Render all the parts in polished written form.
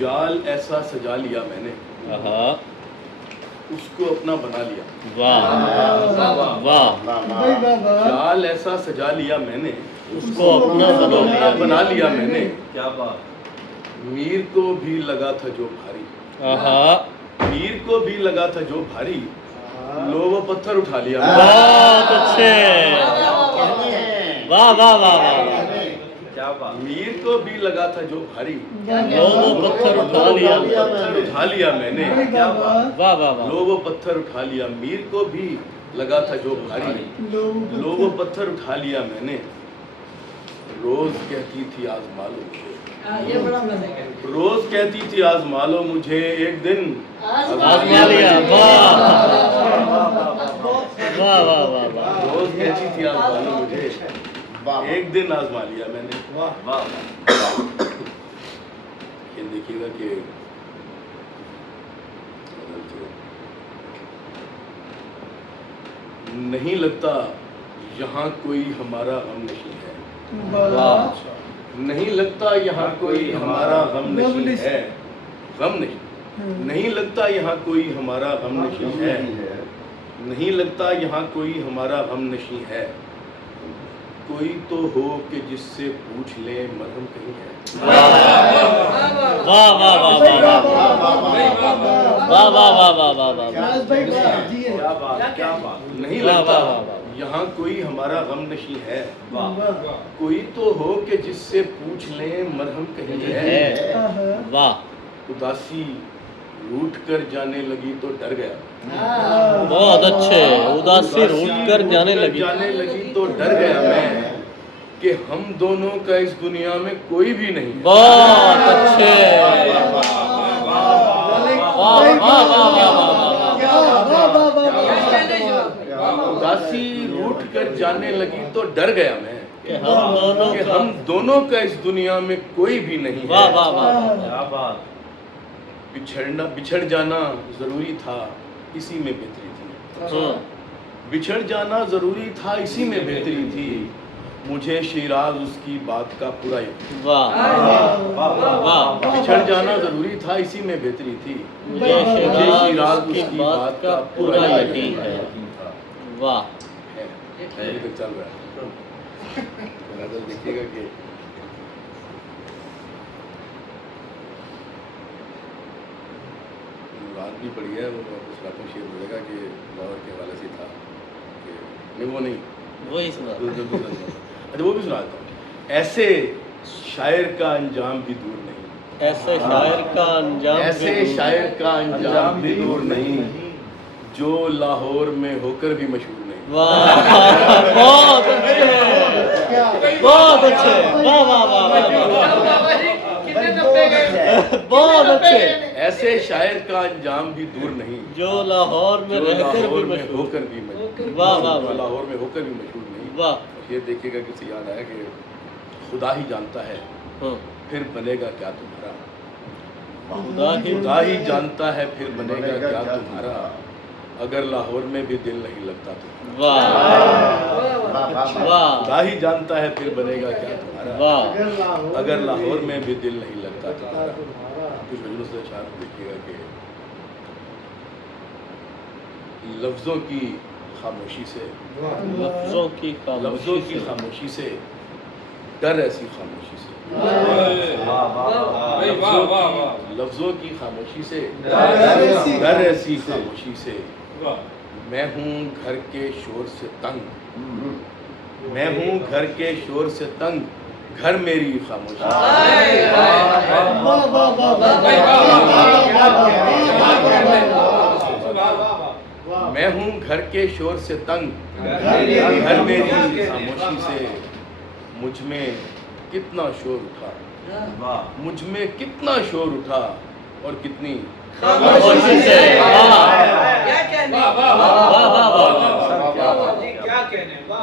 جال ایسا سجا لیا میں نے اس کو اپنا بنا لیا. واہ واہ. جال ایسا سجا لیا میں نے اس کو اپنا بنا لیا میں نے. کیا بات. میر کو بھی لگا تھا جو بھاری. میر کو بھی لگا تھا جو بھاری. لو وہ پتھر اٹھا لیا. بہت اچھے. واہ واہ واہ واہ. کیا بات. میر کو بھی لگا تھا جو بھاری. لو وہ پتھر اٹھا لیا. پتھر اٹھا لیا میں نے. واہ واہ واہ. لو وہ پتھر اٹھا لیا. میر کو بھی لگا تھا جو بھاری. لو وہ پتھر اٹھا لیا میں نے. روز کہتی تھی آزما لو مجھے. روز کہتی تھی آزما لو مجھے. ایک دن آزما لیا. واہ واہ واہ واہ. روز کہتی تھی آزما لو مجھے. ایک دن آزما لیا میں نے. یہ دیکھیے گا کہ نہیں لگتا یہاں کوئی ہمارا غم نشیں ہے. نہیں لگتا یہاں کوئی ہمارا غم نشیں ہے. غم نہیں. نہیں لگتا یہاں کوئی ہمارا غم نشیں ہے. نہیں لگتا یہاں کوئی ہمارا غم نشیں ہے. کوئی تو ہو کہ جس سے پوچھ لیں مرہم کہیں ہے. واہ واہ واہ واہ واہ واہ واہ. نہیں لگتا یہاں کوئی ہمارا غم نشیں ہے. کوئی تو ہو کہ جس سے پوچھ لیں مرہم کہیں ہے. واہ. اداسی روٹ کر جانے لگی تو ڈر گیا. بہت اچھے. اداسی روٹ کر جانے لگی تو ڈر گیا میں کہ ہم دونوں کا اس دنیا میں کوئی بھی نہیں. بہت اچھے. اداسی روٹ کر جانے لگی تو ڈر گیا میں کہ ہم دونوں کا اس دنیا میں کوئی بھی نہیں. واہ واہ واہ. بچھڑ جانا ضروری تھا اسی میں بہتری تھی. بچھڑ جانا ضروری تھا اسی میں بہتری تھی. مجھے شیراز اس کی بات کا پورا یقین. واہ. بچھڑ جانا ضروری تھا اسی میں بہتری تھی. مجھے شیراز اس کی بات کا پورا یقین ہے. واہ. ابھی تک چل رہا ہے. دیکھیے گا کہ بات بھی پڑی ہے. وہ کچھ راتوں شیر بولے گا کہ لاہور کے حوالے سے تھا کہ نہیں وہ نہیں وہی سنا. اچھا وہ بھی سنا دیتا ہوں. ایسے شاعر کا انجام بھی دور نہیں. ایسے شاعر کا انجام ایسے شاعر کا انجام بھی دور نہیں جو لاہور میں ہو کر بھی مشہور نہیں. واہ. بہت اچھے. بہت اچھے. واہ واہ واہ. بہت اچھے. ایسے شاعر کا انجام بھی دور نہیں جو لاہور میں رہ کر بھی ہو مشہور. کر بھی مشہور. واہ واہ واہ. لاہور میں ہو کر بھی مشہور نہیں. واہ. یہ دیکھیے گا کسی یاد آیا کہ خدا ہی جانتا ہے پھر بنے گا کیا تمہارا. خدا ہی جانتا ہے پھر بنے گا کیا تمہارا. اگر لاہور میں بھی دل نہیں لگتا تو. واہ واہ. خدا ہی جانتا ہے پھر بنے گا کیا تمہارا. واہ. اگر لاہور میں بھی دل نہیں لگتا تمہارا. کچھ مجلس سے اشعار دیکھیے گا کہ لفظوں کی خاموشی سے لفظوں کی خاموشی سے ڈر ایسی خاموشی سے. لفظوں کی خاموشی سے ڈر ایسی خاموشی سے. میں ہوں گھر کے شور سے تنگ. میں ہوں گھر کے شور سے تنگ. گھر میری خاموشی. میں ہوں گھر کے شور سے تنگ. گھر میری خاموشی سے. مجھ میں کتنا شور اٹھا. مجھ میں کتنا شور اٹھا اور کتنی خاموشی سے.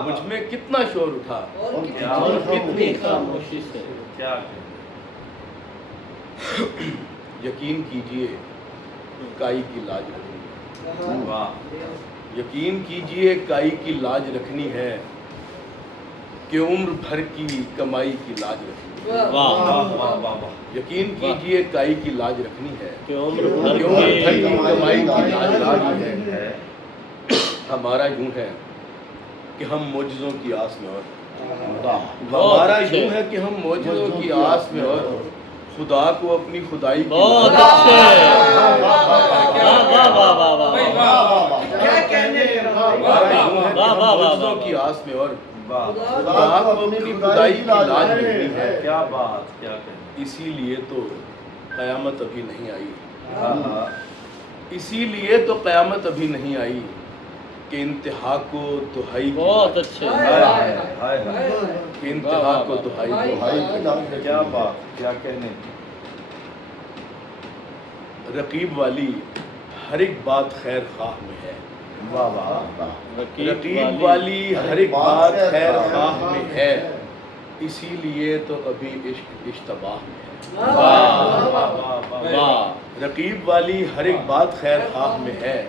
مجھ میں کتنا شور اٹھا اور کتنی خاموشی سے. یقین کیجئے کائی کی لاج رکھنی. یقین کیجئے کائی کی لاج رکھنی ہے کہ کہ عمر بھر کی کمائی کی لاج رکھنی ہے. واہ یقین کیجئے کائی کی لاج رکھنی ہے کہ عمر کہ بھر عمر بھر کی کی کمائی کی لاج رکھنی ہے. ہمارا یوں ہے کہ ہم معجزوں کی آس میں اور ہمارا یوں ہے کہ ہم معجزوں کی آس میں اور خدا کو اپنی خدائی کی بہت لاج اچھے. واہ واہ واہ واہ واہ. ہمارا یوں ہے کہ ہم معجزوں کی آس میں اور خدا کو اپنی خدائی کی لاج رکھنی ہے. کیا بات کیا کہنا. اسی لیے تو قیامت ابھی نہیں آئی. اسی لیے تو قیامت ابھی نہیں آئی کہ انتہا کو دہائی کی بہت لاج. اچھے. کہ انتہا کو دہائی کی لاج. کیا بات کیا کہنے. رقیب والی ہر ایک بات خیر خواہ میں ہے. واہ واہ. رقیب والی ہر ایک بات خیر خواہ میں ہے. اسی لیے تو ابھی عشق اشتباہ میں ہے. واہ. رقیب والی ہر ایک بات خیر خواہ میں ہے.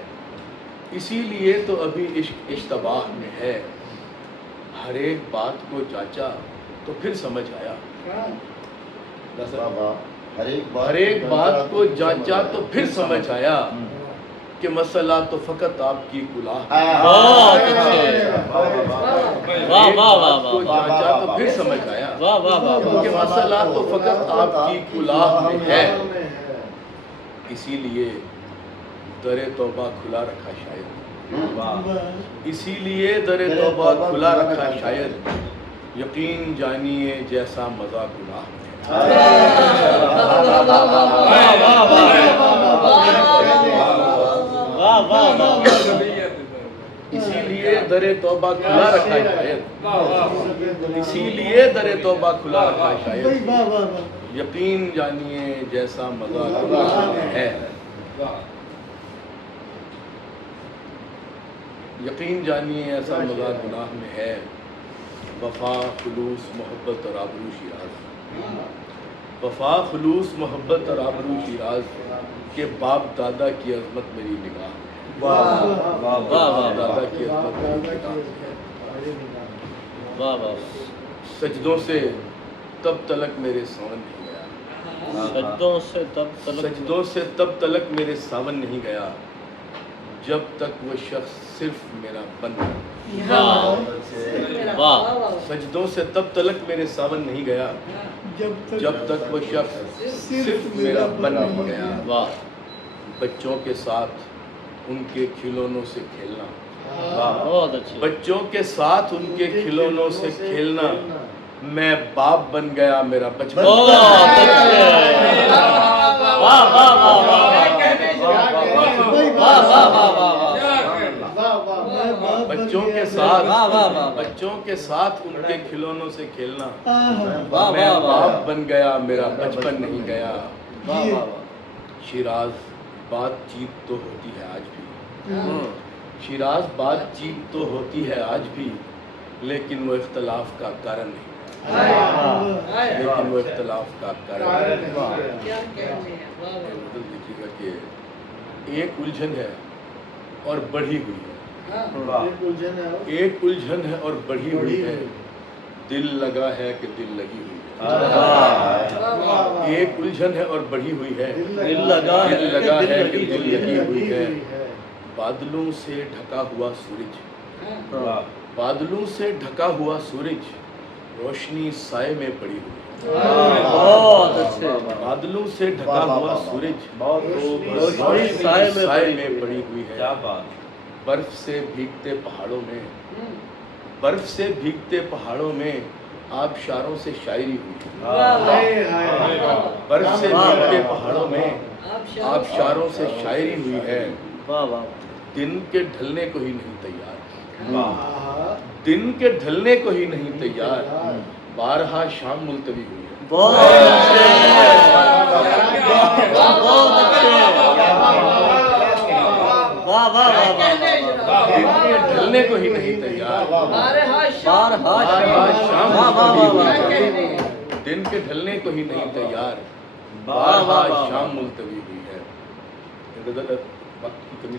اسی لیے تو ابھی عشق اشتباہ میں ہے. ہر ایک بات کو جانچا تو پھر سمجھ آیا. ہر ایک بات کو جانچا تو پھر سمجھ آیا کہ مسئلہ تو فقط آپ کی کلاه. بہت اچھے. واہ واہ واہ کو واہ. جانچا تو پھر سمجھ آیا واہ واہ واہ واہ. کہ مسئلہ تو فقط آپ کی کلاه میں ہے. اسی لیے در توبہ کھلا رکھا شاید. اسی لیے در توبہ کھلا رکھا شاید. یقین جانیے جیسا مزہ گناہ میں ہے. واہ واہ واہ. اسی لیے در توبہ کھلا رکھا شاید. اسی لیے در توبہ کھلا رکھا شاید. یقین جانیے جیسا مزہ گناہ میں ہے. یقین جانیے ایسا مزہ گناہ میں ہے. وفا خلوص محبت اور آبرو شیراز. وفا خلوص محبت اور آبرو شیراز کے باپ دادا کی عظمت میری نگاہ میں ہے. باپ دادا کی عظمت میری نگاہ میں ہے. واہ واہ. سجدوں سے تب تلک میرے ساون نہیں گیا. سجدوں سے تب تلک. سجدوں سے تب تلک میرے ساون نہیں گیا جب تک وہ شخص صرف میرا بن گیا. واہ. سجدوں سے تب تلک میرے ساون نہیں گیا جب تک وہ شخص صرف میرا بن نہیں گیا. واہ. بچوں کے ساتھ ان کے کھلونوں سے کھیلنا. بہت اچھے. بچوں کے ساتھ ان کے کھلونوں سے کھیلنا. میں باپ بن گیا میرا بچپن. بہت اچھے. واہ واہ واہ واہ. واہ واہ واہ واہ. بچوں کے ساتھ ان کے کھلونوں سے کھیلنا. واہ میں واہ واہ. باپ بن گیا میرا بچپن نہیں گیا. واہ واہ واہ. شیراز بات چیت تو ہوتی ہے آج بھی. شیراز بات چیت تو ہوتی ہے آج بھی لیکن وہ اختلاف کا کارن نہیں. لیکن وہ اختلاف کا کارن دیکھیے گا کہ ایک الجھن ہے اور بڑھی ہوئی ہے. ایک الجھن ہے اور بڑھی ہوئی ہے. دل لگا ہے کہ دل لگی ہوئی ہے. ایک الجھن ہے اور بڑھی ہوئی ہے. دل لگا ہے کہ دل لگی ہوئی ہے. بادلوں سے ڈھکا ہوا سورج. بادلوں سے ڈھکا ہوا سورج روشنی سائے میں پڑی ہوئی ہے. بہت اچھے. بادلوں سے ڈھکا ہوا سورج روشنی سائے میں پڑی ہوئی ہے. کیا بات. برف سے بھیگتے پہاڑوں میں برف سے بھیگتے پہاڑوں میں آبشاروں سے شاعری ہوئی. برف سے بھیگتے پہاڑوں میں آبشاروں سے شاعری ہوئی ہے. واہ واہ. دن کے ڈھلنے کو ہی نہیں تیار. دن کے ڈھلنے کو ہی نہیں تیار. بارہا شام ملتوی ہوئی ہے. بہت اچھے. بہت اچھے. واہ واہ واہ واہ. دن کے ڈھلنے کو ہی نہیں تیار. بارہا شام واہ واہ واہ واہ. دن کے ڈھلنے کو ہی نہیں تیار. واہ واہ بارہا واہ. شام ملتوی ہوئی ہے. وقت کی کمی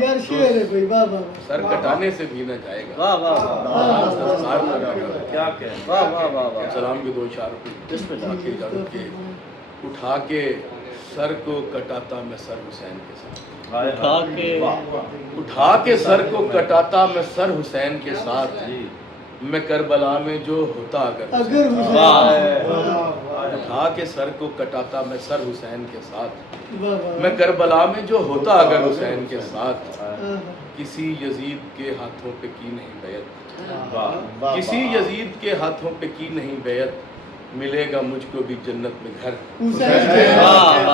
یار شعر ہے بھائی، واہ واہ سر کٹانے سے بھی نہ جائے گا، واہ واہ واہ دستار لگا کر کیا کہنے واہ واہ واہ واہ سلام کے 2 اشاروں پہ اٹھا کے جڑ کے اٹھا کے سر کو کٹاتا میں سر حسین کے ساتھ، اٹھا کے اٹھا کے سر کو کٹاتا میں سر حسین کے ساتھ، میں کربلا میں جو ہوتا اگر اگر اٹھا کے سر کو کٹاتا میں سر حسین کے ساتھ، واہ میں کربلا میں جو ہوتا اگر حسین کے ساتھ، کسی یزید کے ہاتھوں پہ کی نہیں بیعت، کسی یزید کے ہاتھوں پہ کی نہیں بیعت، ملے گا مجھ کو بھی جنت میں گھر، حسین کے واہ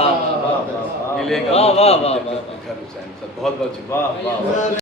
واہ ملے گا واہ مجھ کو واہ بھی واہ جنت میں گھر حسین صاحب، بہت بہت شکریہ۔ واہ واہ